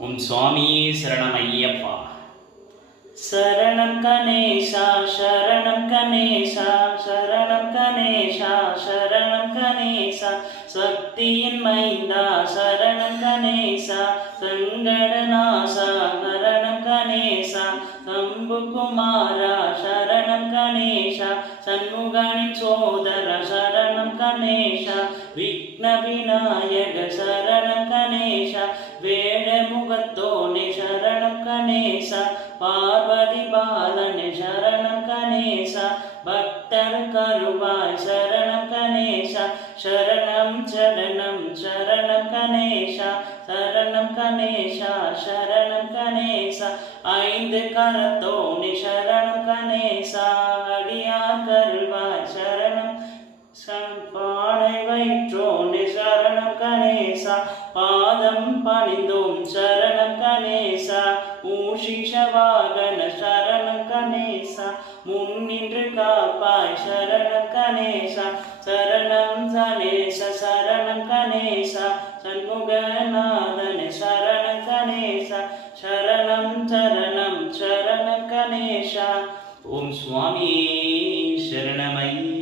ஓம் சுவாமியே சரணம் ஐயப்பா. சரணம் கணேசா சரணம் கணேசா சரணம் கணேசா சரணம் கணேசா சக்தியின் மைந்தா சரணம் கணேசா சங்கடநாசா சரணம் கணேசா சம்புகுமாரா சரணம் கணேசா சண்முகனின் சோதர சரணம் கணேசா விக்ன விநாயக சரணம் கணேசா வேடமுகத்தோனே சரணம் கணேசா பார்வதி பாலனே சரணம் கணேசா பக்தர் கருவாய் சரணம் கணேசா சரணம் சரணம் சரணம் கணேசா சரணம் கணேசா சரணம் கணேசா ஐந்து கரத்தோனே சரணம் கணேசா அடியார் கருவாய் சரணம் பானை வயிற்றோனே சரணம் கணேசா பாதம் பணிந்தோம் சரணம் கணேசா ஊஷிஷவாகன சரணம் கணேசா முன்னின்று காப்பாய் சரணம் கணேசா சரணம் கணேச சரணம் கணேசா சண்முகநாதனே சரணம் கணேசா சரணம் சரணம் சரணம் கணேசா. ஓம் சுவாமியே சரணம் ஐயப்பா.